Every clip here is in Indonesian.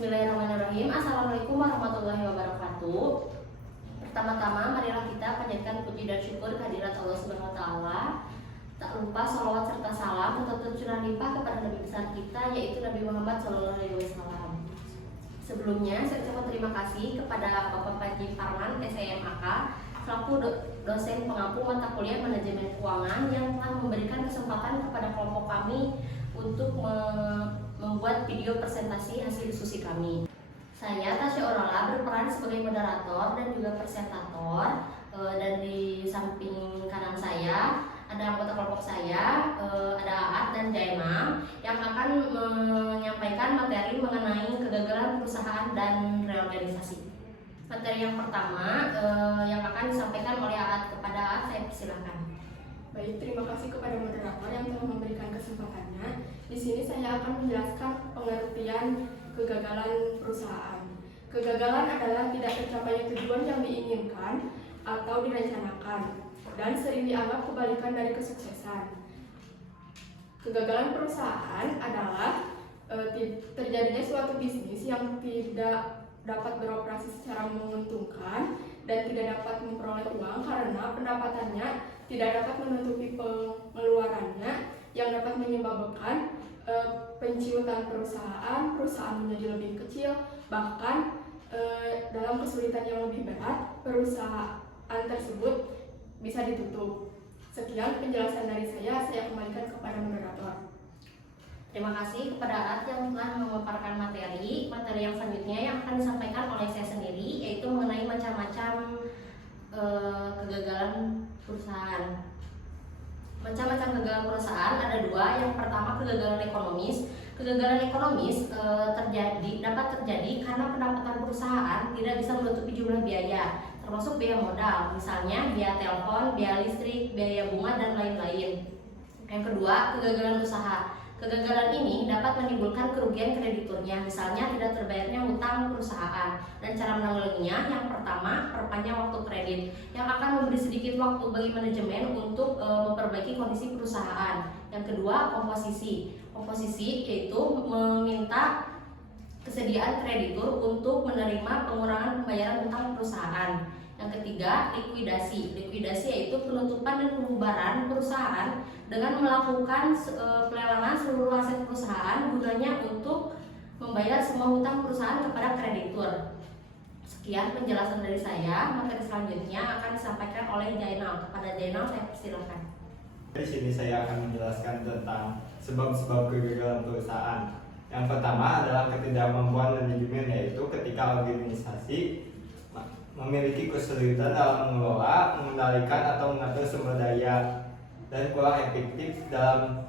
Bismillahirrahmanirrahim. Assalamualaikum warahmatullahi wabarakatuh. Pertama-tama marilah kita panjatkan puji dan syukur kehadirat Allah Subhanahu wa taala. Tak lupa salawat serta salam tetap tercurah limpah kepada Nabi besar kita, yaitu Nabi Muhammad SAW. Sebelumnya saya ucapkan terima kasih kepada Bapak Panji Farman SEMAK selaku dosen pengampu mata kuliah manajemen keuangan yang telah memberikan kesempatan kepada kelompok kami untuk membuat video presentasi hasil diskusi kami. Saya Tasya Orala berperan sebagai moderator dan juga presentator, dan di samping kanan saya ada anggota kelompok saya, ada Aat dan Jainam yang akan menyampaikan materi mengenai kegagalan perusahaan dan reorganisasi. Materi yang pertama yang akan disampaikan oleh Aat. Kepada Aat, saya persilakan. Baik, terima kasih kepada moderator yang telah memberikan kesempatannya. Di sini saya akan menjelaskan pengertian kegagalan perusahaan. Kegagalan adalah tidak tercapainya tujuan yang diinginkan atau direncanakan dan sering dianggap kebalikan dari kesuksesan. Kegagalan perusahaan adalah terjadinya suatu bisnis yang tidak dapat beroperasi secara menguntungkan dan tidak dapat memperoleh uang karena pendapatannya tidak dapat menutupi pengeluarannya, yang dapat menyebabkan penciutan perusahaan menjadi lebih kecil, bahkan dalam kesulitan yang lebih berat, perusahaan tersebut bisa ditutup. Sekian penjelasan dari saya kembalikan kepada moderator. Terima kasih kepada Aat yang telah memaparkan materi. Materi yang selanjutnya yang akan disampaikan oleh saya sendiri, yaitu mengenai macam-macam kegagalan perusahaan. Macam-macam kegagalan perusahaan ada dua. Yang pertama, kegagalan ekonomis. Kegagalan ekonomis dapat terjadi karena pendapatan perusahaan tidak bisa menutupi jumlah biaya, termasuk biaya modal, misalnya biaya telepon, biaya listrik, biaya bunga, dan lain-lain. Yang kedua, kegagalan usaha. Kegagalan ini dapat menimbulkan kerugian krediturnya, misalnya tidak terbayarnya hutang perusahaan. Dan cara menanggulanginya, yang pertama, perpanjang waktu kredit, yang akan memberi sedikit waktu bagi manajemen untuk memperbaiki kondisi perusahaan. Yang kedua, komposisi. Komposisi yaitu meminta kesediaan kreditur untuk menerima pengurangan pembayaran hutang perusahaan. Yang ketiga, likuidasi. Likuidasi yaitu penutupan dan pembubaran perusahaan dengan melakukan pelelangan seluruh aset perusahaan, gunanya untuk membayar semua hutang perusahaan kepada kreditur. Sekian penjelasan dari saya. Materi selanjutnya akan disampaikan oleh Jainal. Kepada Jainal, saya persilakan. Di sini saya akan menjelaskan tentang sebab-sebab kegagalan perusahaan. Yang pertama adalah ketidakmampuan manajemen, yaitu ketika organisasi memiliki kesulitan dalam mengelola, mengendalikan atau mengatur sumber daya dan kurang efektif dalam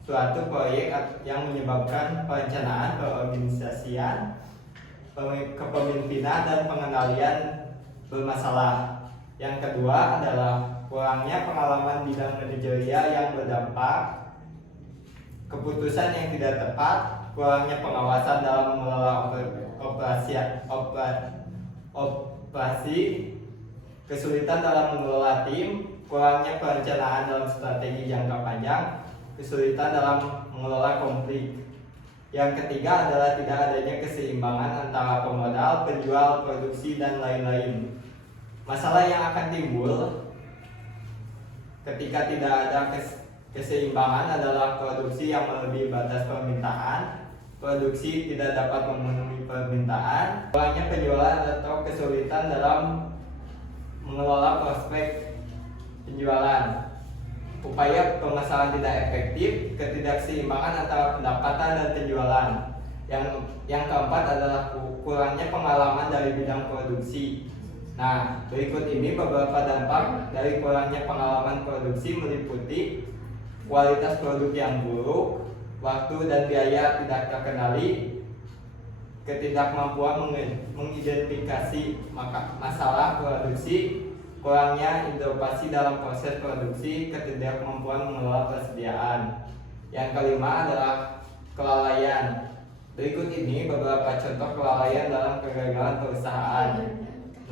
suatu proyek yang menyebabkan perencanaan, perorganisasian, kepemimpinan, dan pengendalian bermasalah. Yang kedua adalah kurangnya pengalaman bidang manajerial yang berdampak, keputusan yang tidak tepat, kurangnya pengawasan dalam mengelola operasi, kesulitan dalam mengelola tim, kurangnya perencanaan dalam strategi jangka panjang, kesulitan dalam mengelola konflik. Yang ketiga adalah tidak adanya keseimbangan antara pemodal, penjual, produksi, dan lain-lain. Masalah yang akan timbul ketika tidak ada keseimbangan adalah produksi yang melebihi batas permintaan, produksi tidak dapat memenuhi permintaan, kurangnya penjualan atau kesulitan dalam mengelola prospek penjualan, upaya pemasaran tidak efektif, ketidakseimbangan antara pendapatan dan penjualan. Yang keempat adalah kurangnya pengalaman dari bidang produksi. Nah, berikut ini beberapa dampak dari kurangnya pengalaman produksi, meliputi kualitas produk yang buruk, waktu dan biaya tidak terkendali, ketidakmampuan mengidentifikasi masalah produksi, kurangnya inovasi dalam proses produksi, ketidakmampuan mengelola persediaan. Yang kelima adalah kelalaian. Berikut ini beberapa contoh kelalaian dalam kegagalan perusahaan,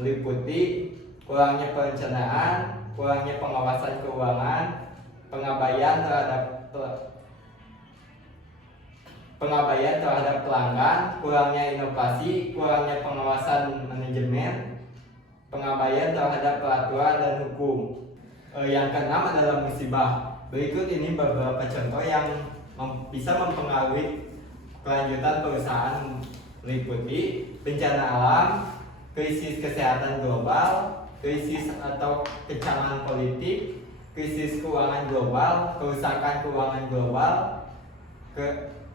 meliputi kurangnya perencanaan, kurangnya pengawasan keuangan, pengabaian terhadap pengabaian terhadap pelanggan, kurangnya inovasi, kurangnya pengawasan manajemen, pengabaian terhadap peraturan dan hukum. Yang keenam adalah musibah. Berikut ini beberapa contoh yang bisa mempengaruhi kelanjutan perusahaan, meliputi bencana alam, krisis kesehatan global, krisis atau kecaman politik, krisis keuangan global, kerusakan keuangan global,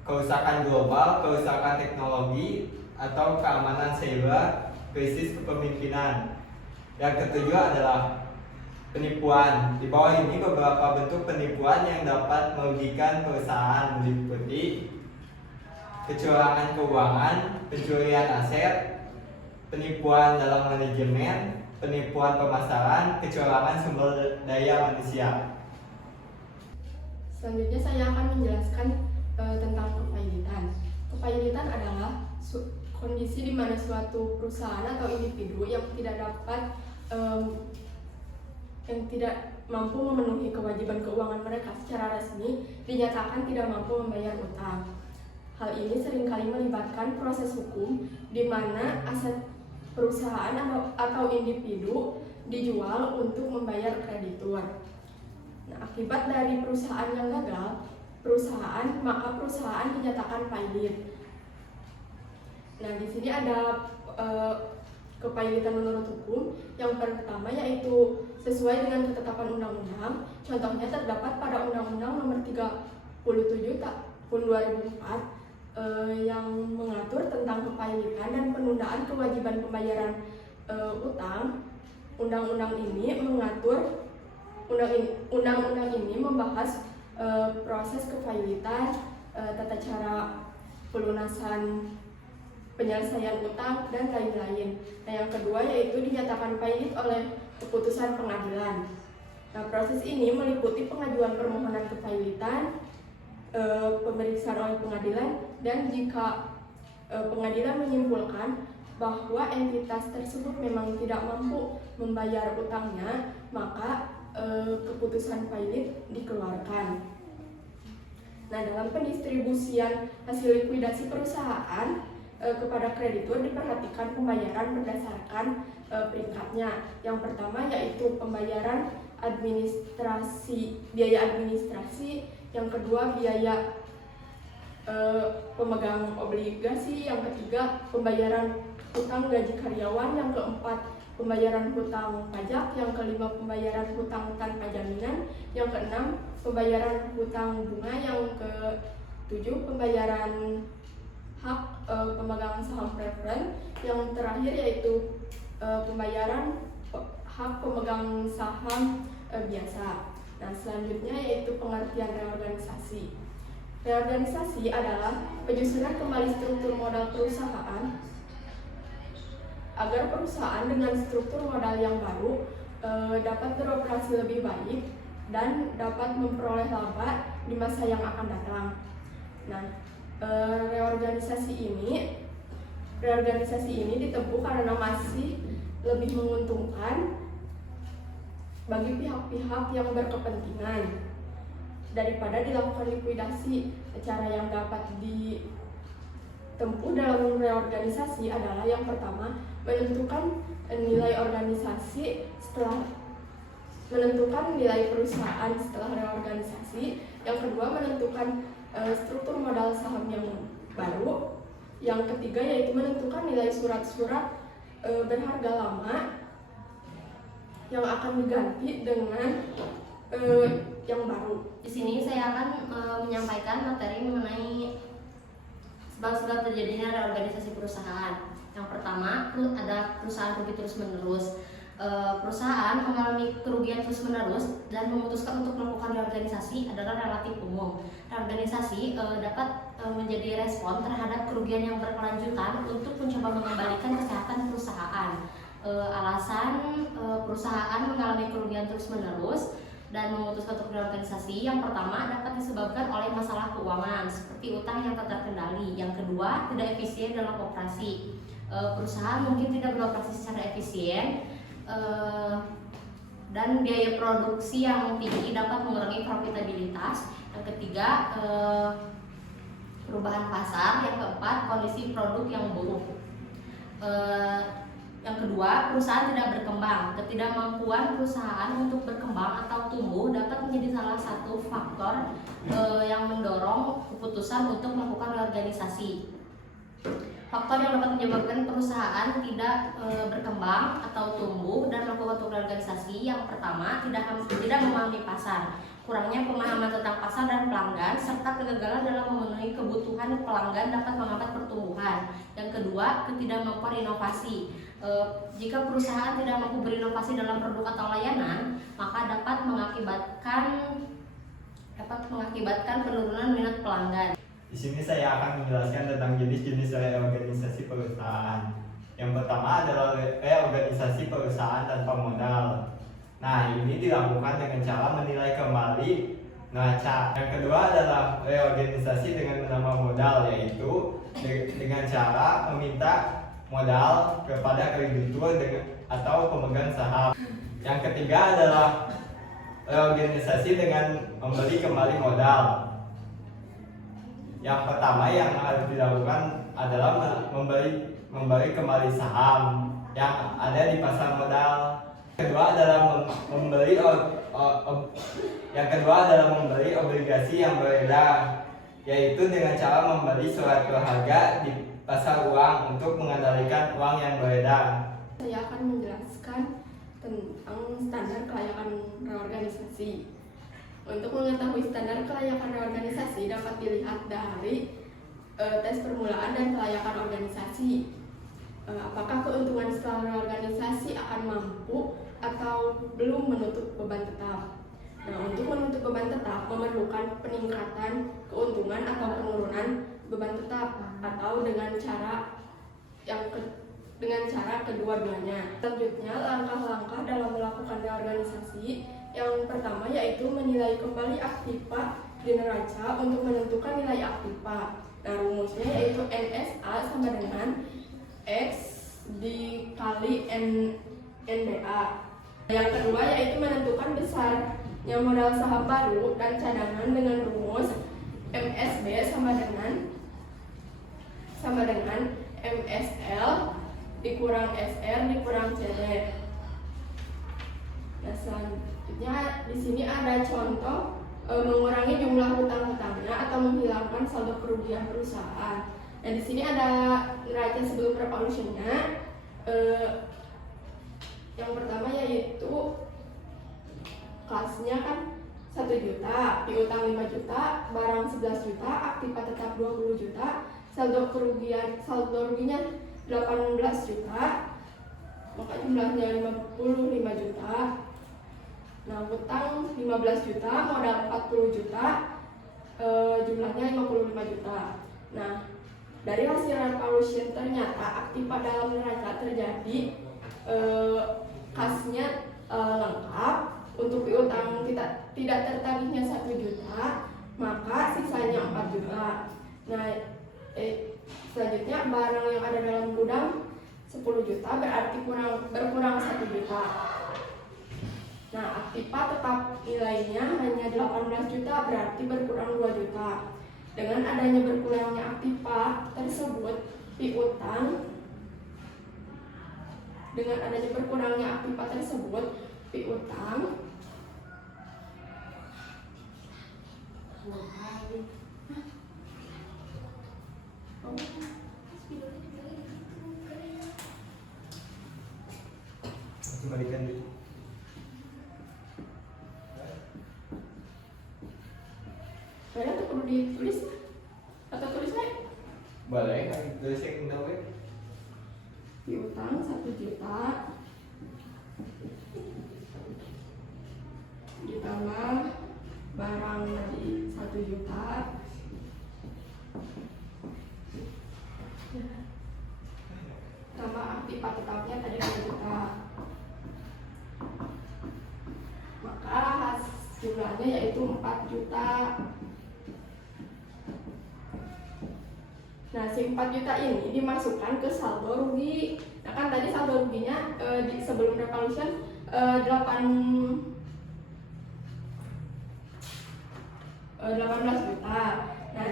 kerusakan global, kerusakan teknologi atau keamanan cyber, krisis kepemimpinan. Yang ketujuh adalah penipuan. Di bawah ini beberapa bentuk penipuan yang dapat merugikan perusahaan, meliputi kecurangan keuangan, pencurian aset, penipuan dalam manajemen, penipuan pemasaran, kecurangan sumber daya manusia. Selanjutnya saya akan menjelaskan tentang kepailitan. Kepailitan adalah kondisi di mana suatu perusahaan atau individu yang tidak mampu memenuhi kewajiban keuangan mereka secara resmi dinyatakan tidak mampu membayar utang. Hal ini seringkali melibatkan proses hukum di mana aset perusahaan atau individu dijual untuk membayar kreditur. Nah, akibat dari perusahaan yang gagal, maka perusahaan dinyatakan pailit. Nah, di sini ada kepailitan menurut hukum. Yang pertama yaitu sesuai dengan ketetapan undang-undang. Contohnya terdapat pada Undang-Undang Nomor 37 Tahun 2004 yang mengatur tentang kepailitan dan penundaan kewajiban pembayaran utang. Undang-undang ini membahas proses kepailitan, tata cara pelunasan, penyelesaian utang, dan lain-lain. Nah, yang kedua yaitu dinyatakan pailit oleh keputusan pengadilan. Nah, proses ini meliputi pengajuan permohonan kepailitan, pemeriksaan oleh pengadilan, dan jika pengadilan menyimpulkan bahwa entitas tersebut memang tidak mampu membayar utangnya, maka keputusan pailit dikeluarkan. Nah, dalam pendistribusian hasil likuidasi perusahaan kepada kreditur diperhatikan pembayaran berdasarkan peringkatnya. Yang pertama yaitu pembayaran biaya administrasi, yang kedua biaya pemegang obligasi, yang ketiga pembayaran hutang gaji karyawan, yang keempat pembayaran hutang pajak, yang kelima pembayaran hutang tanpa jaminan, yang keenam pembayaran hutang bunga, yang ketujuh pembayaran hak pemegang saham preferen, yang terakhir yaitu pembayaran hak pemegang saham biasa. Nah, selanjutnya yaitu pengertian reorganisasi. Reorganisasi adalah penyusunan kembali struktur modal perusahaan agar perusahaan dengan struktur modal yang baru dapat beroperasi lebih baik dan dapat memperoleh laba di masa yang akan datang. Nah, reorganisasi ini ditempuh karena masih lebih menguntungkan bagi pihak-pihak yang berkepentingan daripada dilakukan likuidasi. Cara yang dapat ditempuh dalam reorganisasi adalah yang pertama menentukan nilai perusahaan setelah reorganisasi, yang kedua menentukan struktur modal saham yang baru, yang ketiga yaitu menentukan nilai surat-surat berharga lama yang akan diganti dengan yang baru. Di sini saya akan menyampaikan materi mengenai sebab-sebab terjadinya reorganisasi perusahaan. Yang pertama ada perusahaan rugi terus-menerus. Perusahaan mengalami kerugian terus-menerus dan memutuskan untuk melakukan reorganisasi adalah relatif umum. Reorganisasi dapat menjadi respon terhadap kerugian yang berkelanjutan untuk mencoba mengembalikan kesehatan perusahaan. Alasan perusahaan mengalami kerugian terus-menerus dan memutuskan untuk reorganisasi, yang pertama dapat disebabkan oleh masalah keuangan seperti utang yang tak terkendali. Yang kedua, tidak efisien dalam operasi. Perusahaan mungkin tidak beroperasi secara efisien dan biaya produksi yang tinggi dapat mengurangi profitabilitas. Yang ketiga, perubahan pasar. Yang keempat, kondisi produk yang buruk. Yang kedua, perusahaan tidak berkembang. Ketidakmampuan perusahaan untuk berkembang atau tumbuh dapat menjadi salah satu faktor yang mendorong keputusan untuk melakukan reorganisasi. Faktor yang dapat menyebabkan perusahaan tidak berkembang atau tumbuh dan melakukan reorganisasi. Yang pertama, tidak memahami pasar. Kurangnya pemahaman tentang pasar dan pelanggan serta kegagalan dalam memenuhi kebutuhan pelanggan dapat menghambat pertumbuhan. Yang kedua, ketidakmampuan inovasi. Jika perusahaan tidak mampu berinovasi dalam produk atau layanan, maka dapat mengakibatkan penurunan minat pelanggan. Di sini saya akan menjelaskan tentang jenis-jenis reorganisasi perusahaan. Yang pertama adalah reorganisasi perusahaan tanpa modal. Nah, ini dilakukan dengan cara menilai kembali neraca. Yang kedua adalah reorganisasi dengan menambah modal, yaitu dengan cara meminta modal kepada kreditur atau pemegang saham. Yang ketiga adalah reorganisasi dengan membeli kembali modal. Yang pertama yang harus dilakukan adalah membeli kembali saham yang ada di pasar modal. Kedua adalah membeli obligasi yang beredar, yaitu dengan cara membeli surat berharga di pasar uang untuk mengendalikan uang yang beredar. Saya akan menjelaskan tentang standar kelayakan reorganisasi. Untuk mengetahui standar kelayakan reorganisasi dapat dilihat dari tes permulaan dan kelayakan organisasi. Apakah keuntungan setelah reorganisasi akan mampu atau belum menutup beban tetap. Nah, untuk menutup beban tetap memerlukan peningkatan keuntungan atau penurunan beban tetap atau dengan cara kedua-duanya. Selanjutnya, langkah-langkah dalam melakukan reorganisasi. Yang pertama yaitu menilai kembali aktiva di neraca untuk menentukan nilai aktiva. Nah, rumusnya yaitu NSA sama dengan X dikali NDA. Yang kedua yaitu menentukan besarnya modal saham baru dan cadangan dengan rumus MSB sama dengan MSL dikurang SR dikurang CD. Nah, selanjutnya di sini ada contoh mengurangi jumlah hutang-hutangnya atau menghilangkan saldo kerugian perusahaan. Nah, di sini ada neraca sebelum revolutionnya. Yang pertama yaitu kelasnya kan 1 juta, piutang 5 juta, barang 11 juta, aktiva tetap 20 juta, saldo ruginya 18 juta, maka jumlahnya 55 juta. Nah, hutang 15 juta, modal 40 juta, jumlahnya 55 juta. Nah, dari hasil revolution ternyata aktiva dalam neraca terjadi, kasnya lengkap, untuk piutang tidak tertagihnya 1 juta, maka sisanya 4 juta. Nah, selanjutnya barang yang ada dalam gudang 10 juta berarti berkurang 1 juta. Nah, aktiva tetap nilainya hanya 18 juta berarti berkurang 2 juta. Dengan adanya berkurangnya aktiva tersebut, piutang Kembalikan dulu. Saya tuh perlu ditulis atau tulis aja? Boleh kan tulisnya kita we. Piutang 1 juta ditambah barang tadi 1 juta tambah aktiva tetapnya tadi 2 juta, maka jumlahnya yaitu 4 juta. Nah, si 4 juta ini dimasukkan ke saldo rugi. Nah, kan tadi saldo ruginya sebelum revolution 18 juta. Nah,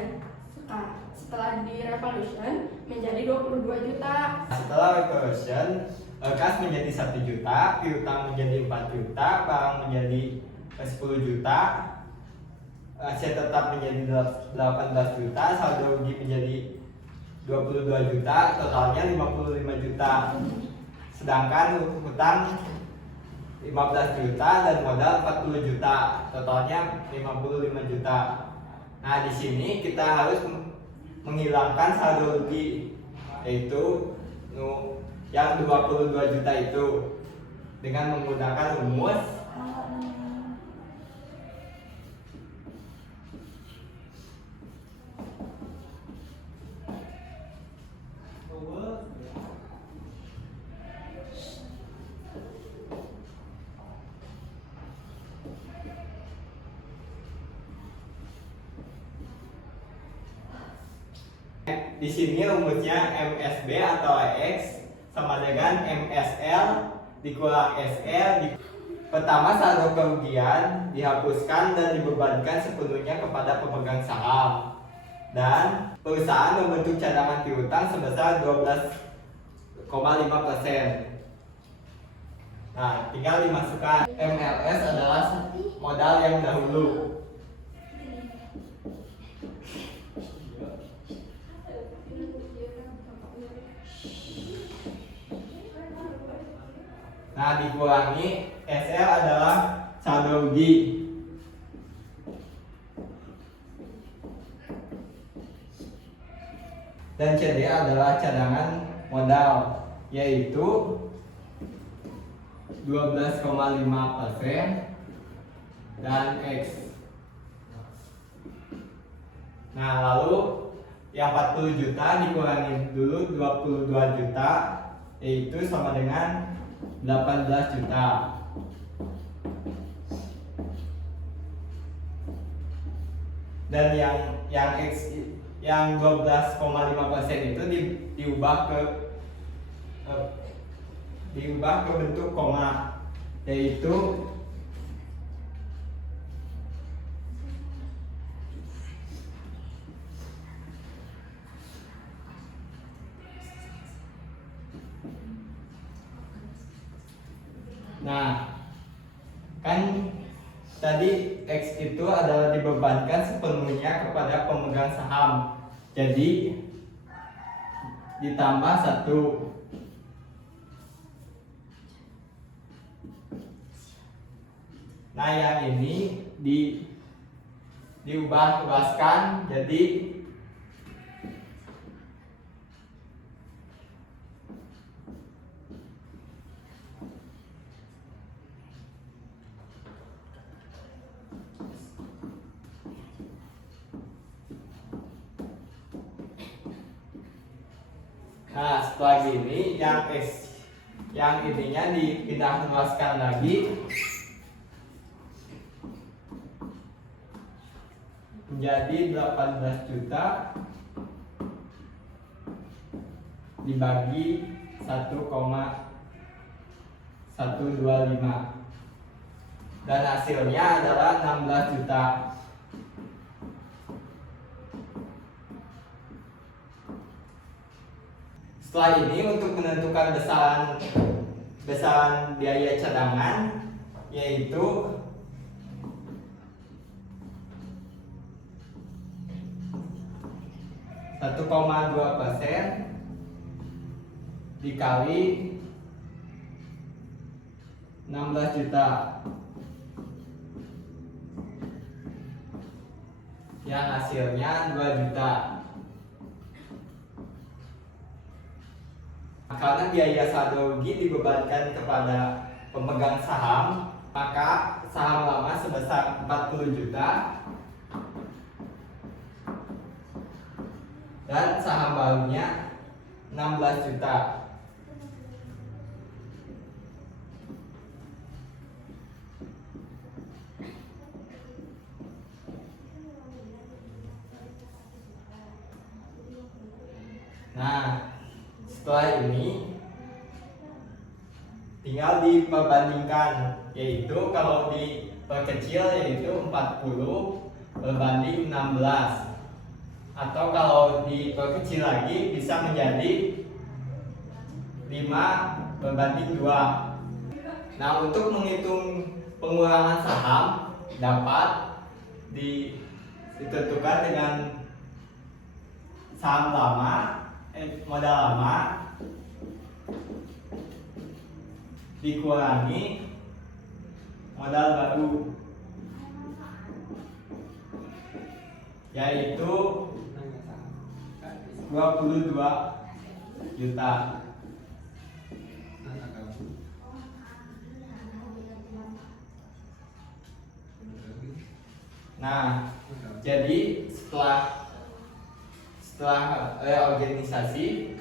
setelah di revolution menjadi 22 juta. Setelah revolution, kas menjadi 1 juta, piutang menjadi 4 juta, bank menjadi 10 juta, aset tetap menjadi 18 juta, saldo rugi menjadi 22 juta, totalnya 55 juta. Sedangkan hutang 15 juta dan modal 40 juta, totalnya 55 juta. Nah, di sini kita harus menghilangkan saldo rugi, yaitu yang 22 juta itu dengan menggunakan rumus di sini rumusnya MSB atau X sama dengan MSL dikurang SL. Pertama, saldo kerugian dihapuskan dan dibebankan sepenuhnya kepada pemegang saham. Dan perusahaan membentuk cadangan piutang sebesar 12,5%. Nah, tinggal dimasukkan. MLS adalah modal yang dahulu. Nah, dikurangi SL adalah saldo rugi. Dan CD adalah cadangan modal, yaitu 12,5% dan X. Nah, lalu yang 40 juta dikurangi dulu 22 juta, yaitu sama dengan 18 juta. Dan yang X yang 12,5% itu diubah ke bentuk koma, yaitu nah, kan tadi X itu adalah dibebankan sepenuhnya kepada pemegang saham. Jadi ditambah 1. Nah, yang ini diubah-ubahkan jadi nah, setelah gini yang ininya dipindah luaskan lagi menjadi 18 juta dibagi 1,125 dan hasilnya adalah 16 juta. Setelah ini untuk menentukan besaran biaya cadangan, yaitu (1,2%) dikali 16 juta, yang hasilnya 2 juta. Karena biaya saldo rugi dibebankan kepada pemegang saham, maka saham lama sebesar 40 juta dan saham barunya 16 juta. Nah, setelah ini tinggal diperbandingkan, yaitu kalau diperkecil yaitu 40 berbanding 16. atau kalau diperkecil lagi bisa menjadi 5/2. Nah, untuk menghitung pengurangan saham dapat ditentukan dengan saham lama, modal lama dikurangi modal baru, yaitu 22 juta. Nah, jadi setelah reorganisasi,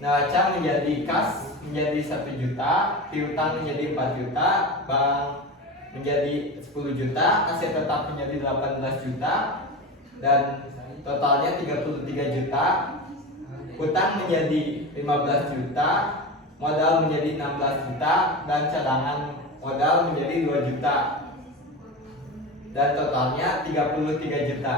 neraca menjadi kas menjadi 1 juta, piutang menjadi 4 juta, bank menjadi 10 juta, aset tetap menjadi 18 juta, dan totalnya 33 juta, hutang menjadi 15 juta, modal menjadi 16 juta, dan cadangan modal menjadi 2 juta, dan totalnya 33 juta.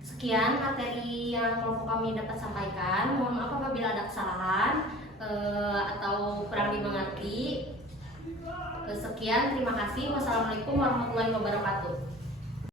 Sekian materi yang kelompok kami dapat sampaikan. Mohon maaf apabila ada kesalahan atau kurang dimengerti. Sekian, terima kasih. Wassalamualaikum warahmatullahi wabarakatuh.